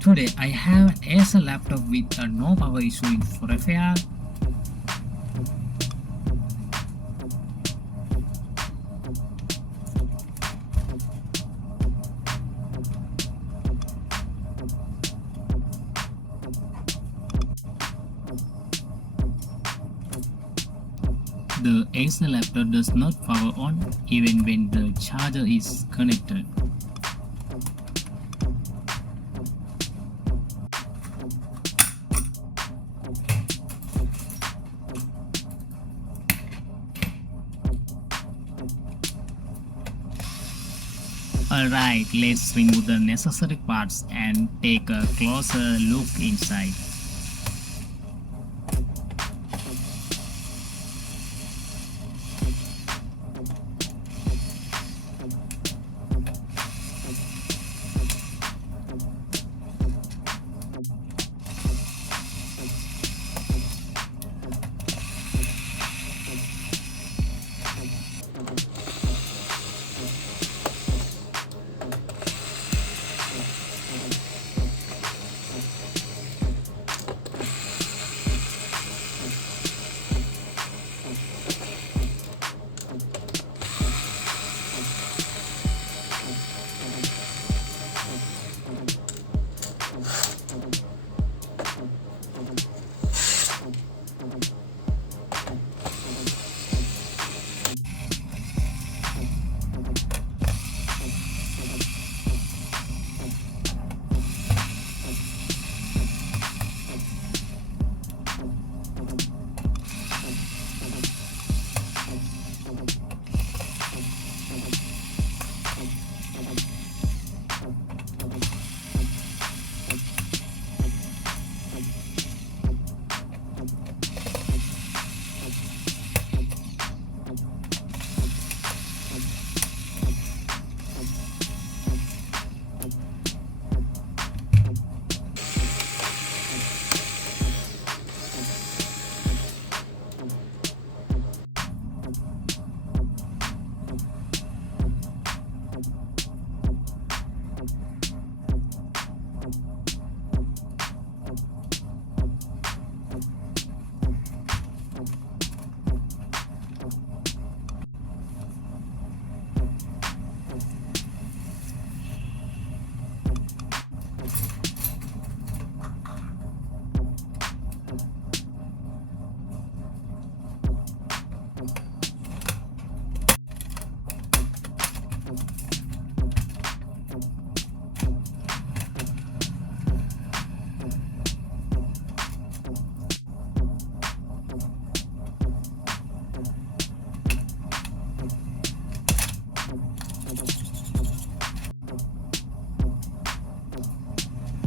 Today I have an Acer laptop with a no power issue in for FAR. The Acer laptop does not power on even when the charger is connected. Alright, let's remove the necessary parts and take a closer look inside.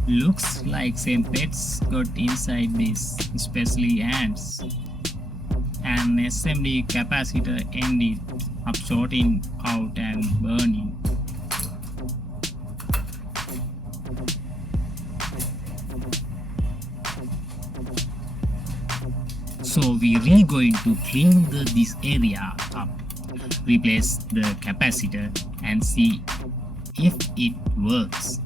Looks like some pets got inside this, especially ants. An SMD capacitor ended up shorting out and burning. So we are going to clean this area up, replace the capacitor and see if it works.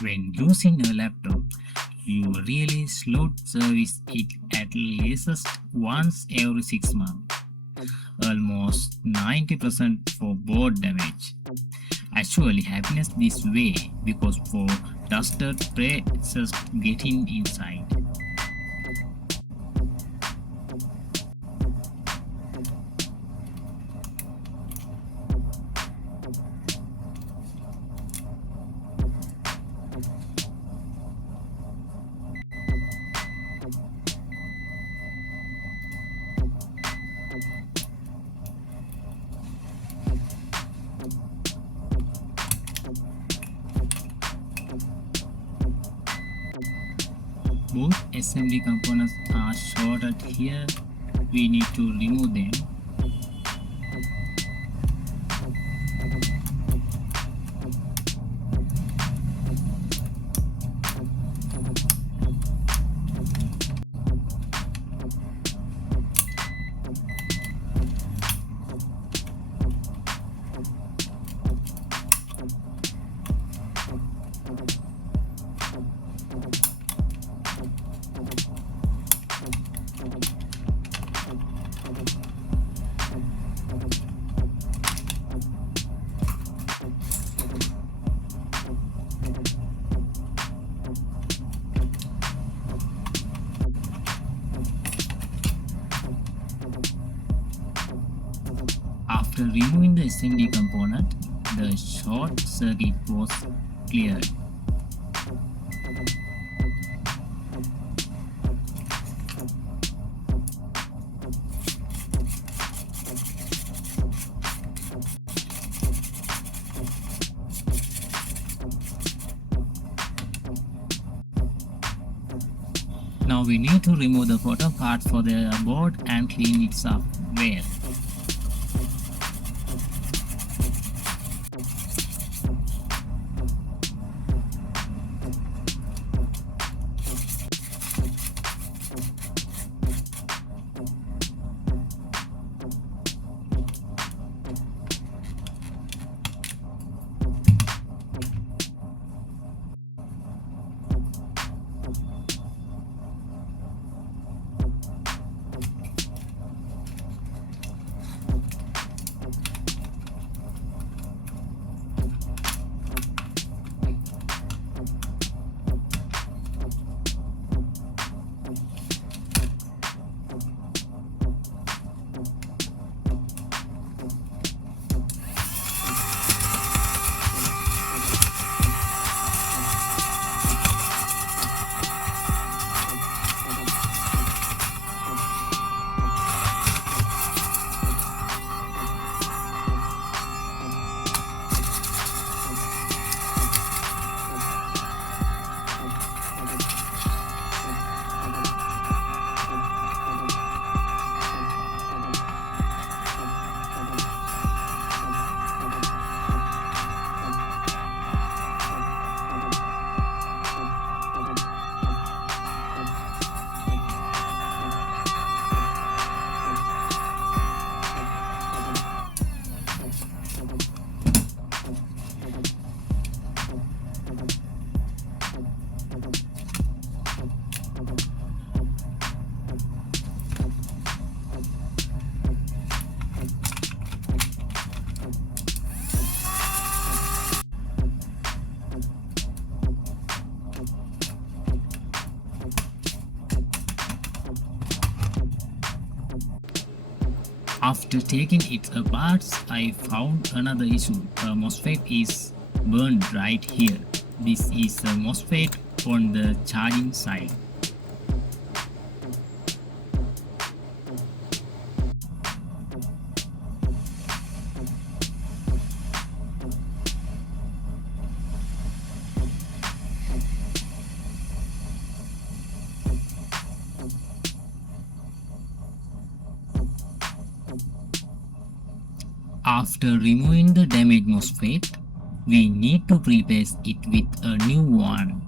When using a laptop, you really should service it at least once every 6 months, almost 90% for board damage. Actually happens this way because for dusted traces getting inside. Both SMD components are shorted here. We need to remove them. After removing the SMD component, the short circuit was cleared. Now we need to remove the bottom part for the board and clean it up well. After taking it apart, I found another issue. The Mosfet is burned right here. This is a Mosfet on the charging side. After removing the damaged Mosfet, we need to replace it with a new one.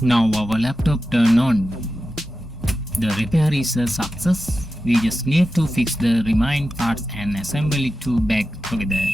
Now our laptop turned on. The repair is a success. We just need to fix the remaining parts and assemble it to back together.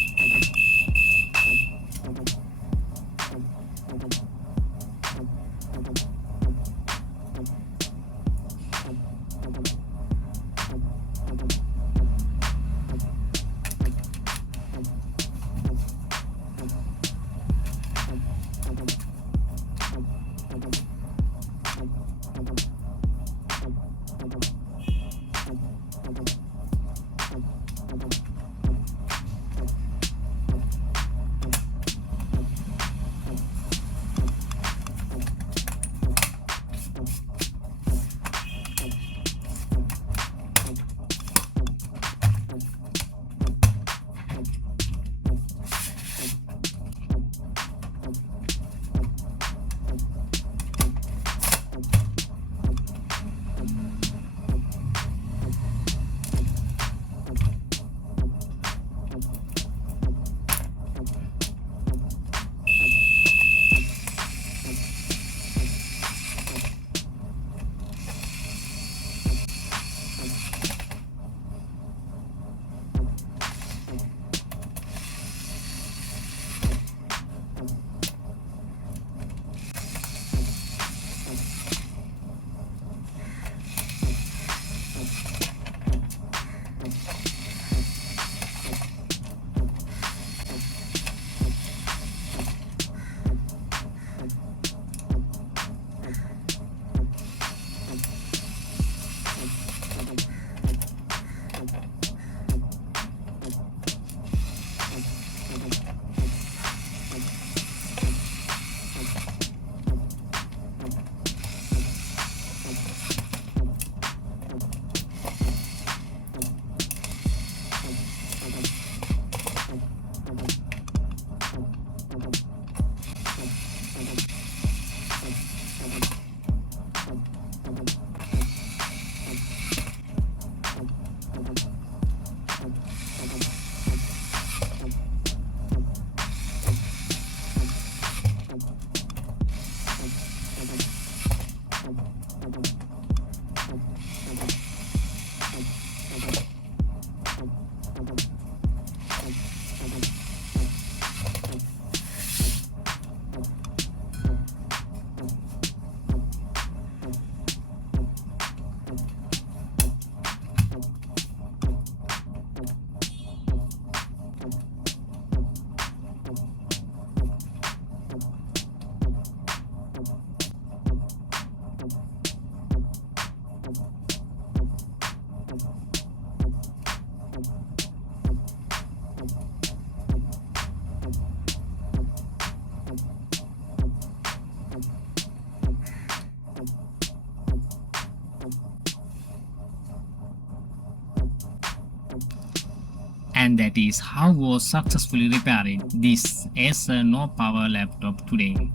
And that is how was successfully repaired this Acer no power laptop today.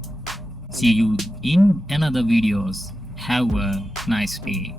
See you in another videos. Have a nice day.